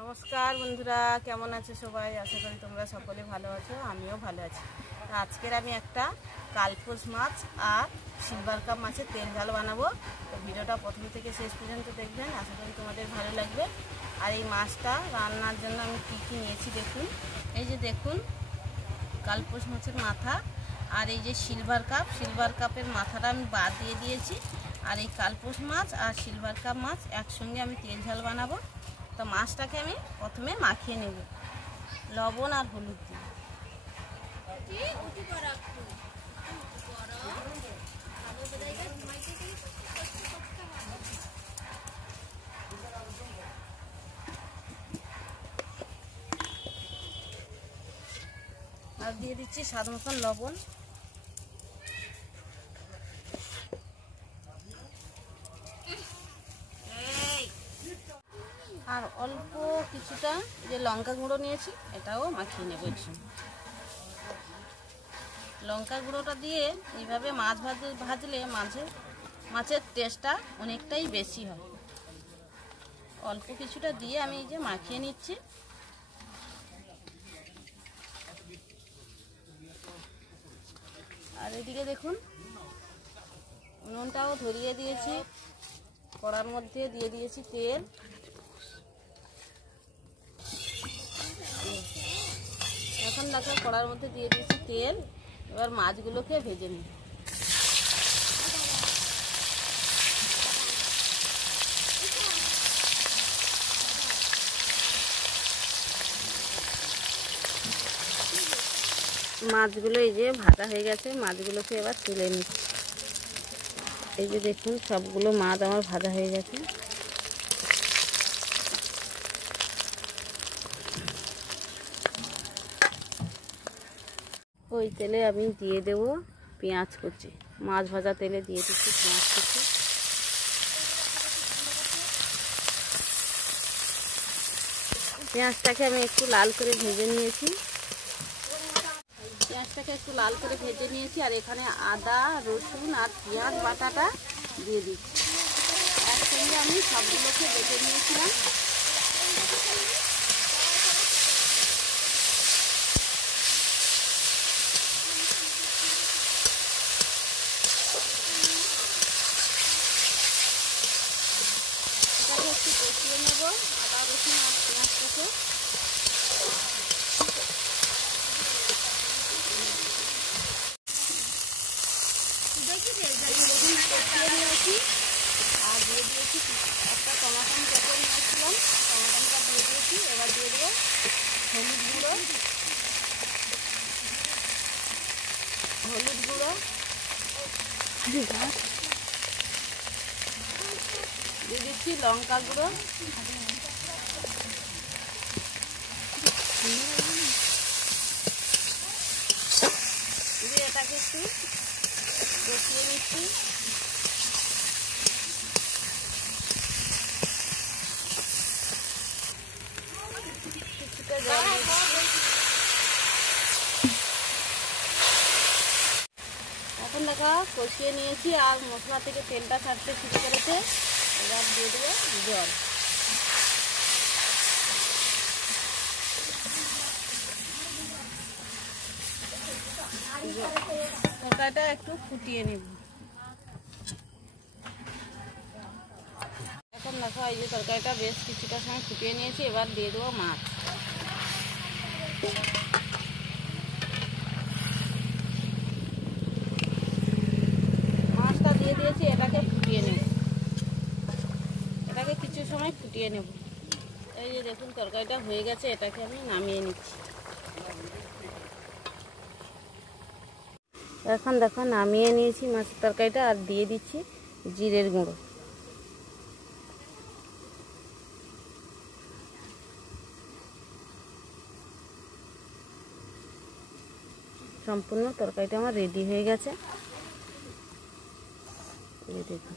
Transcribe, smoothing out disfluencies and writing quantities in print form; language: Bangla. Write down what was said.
নমস্কার বন্ধুরা, কেমন আছো সবাই? আশা করি তোমরা সকলে ভালো আছো, আমিও ভালো আছি। আজকের আমি একটা কালপোস মাছ আর সিলভার কাপ মাছের তেল ঝাল বানাবো। তো ভিডিওটা প্রথম থেকে শেষ পর্যন্ত দেখবেন, আশা করি তোমাদের ভালো লাগবে। আর এই মাছটা রান্নার জন্য আমি কী কী নিয়েছি দেখুন। এই যে দেখুন কালপোস মাছের মাথা, আর এই যে সিলভার কাপের মাথাটা আমি বাদ দিয়ে দিয়েছি। আর এই কালপোস মাছ আর সিলভার কাপ মাছ একসঙ্গে আমি তেল ঝাল বানাবো। তো মাছটাকে আমি প্রথমে মাখিয়ে নেব লবণ আর হলুদ দিয়ে। আর দিয়ে দিচ্ছি স্বাদ মতন লবণ। আর অল্প কিছুটা যে লঙ্কা গুঁড়ো নিয়েছি, এটাও মাখিয়ে নেব একসঙ্গে। লঙ্কা গুঁড়োটা দিয়ে এইভাবে মাছ ভাজলে মাছের টেস্টটা অনেকটাই বেশি হয়। অল্প কিছুটা দিয়ে আমি এই যে মাখিয়ে নিচ্ছি। আর এদিকে দেখুন উনুনটাও ধরিয়ে দিয়েছি, কড়ার মধ্যে দিয়ে দিয়েছি তেল। এখন দেখো কড়ার মধ্যে দিয়ে দিয়েছি তেল। এবার মাছগুলোকে ভেজে নিই। মাছগুলো এই যে ভাজা হয়ে গেছে, মাছগুলোকে এবার তুলে নিচ্ছি। এই যে দেখুন সবগুলো মাছ আমার ভাজা হয়ে গেছে। ওই তেলে আমি দিয়ে দেব পেঁয়াজ কুচি। মাছ ভাজা তেলে দিয়ে দিচ্ছি পেঁয়াজ কুচি। পেঁয়াজটাকে আমি একটু লাল করে ভেজে নিয়েছি। আর এখানে আদা রসুন আর পেঁয়াজ বাটাটা দিয়ে দিচ্ছি। একসঙ্গে আমি সবগুলোকে বেটে নিয়েছিলাম। এটাকে একটু কষিয়ে নেব আদা রসুন আর পেঁয়াজটাকে। আর দিয়ে দিয়েছি একটা টমাটম কেটে নিয়েছিলাম, টমাটমটা দিয়ে দিয়েছি। এবার দিয়ে দেবো হলুদ গুঁড়ো দিয়ে দিচ্ছি লঙ্কা গুঁড়ো। দিয়ে এটাকে একটু কষিয়ে নিচ্ছি। কিছুটা জল এখন দেখা কষিয়ে নিয়েছি আর মশলা থেকে তেলটা ছাড়তে শুরু করেছে। এবার দিয়ে দেবো জল। তরকারিটা একটু ফুটিয়ে নেব। এখন দেখো এই যে তরকারিটা বেশ কিছুটা সময় ফুটিয়ে নিয়েছি। এবার দিয়ে দেবো মাছ। মাছটা দিয়ে দিয়েছি, এটাকে ফুটিয়ে নেব। এটাকে কিছু সময় ফুটিয়ে নেব। এই যে দেখুন তরকারিটা হয়ে গেছে, এটাকে আমি নামিয়ে নিচ্ছি। এখন দেখো নামিয়ে নিয়েছি মাছের তরকারিটা। আর দিয়ে দিচ্ছি জিরের গুঁড়ো। সম্পূর্ণ তরকারিটা আমার রেডি হয়ে গেছে। এই দেখুন।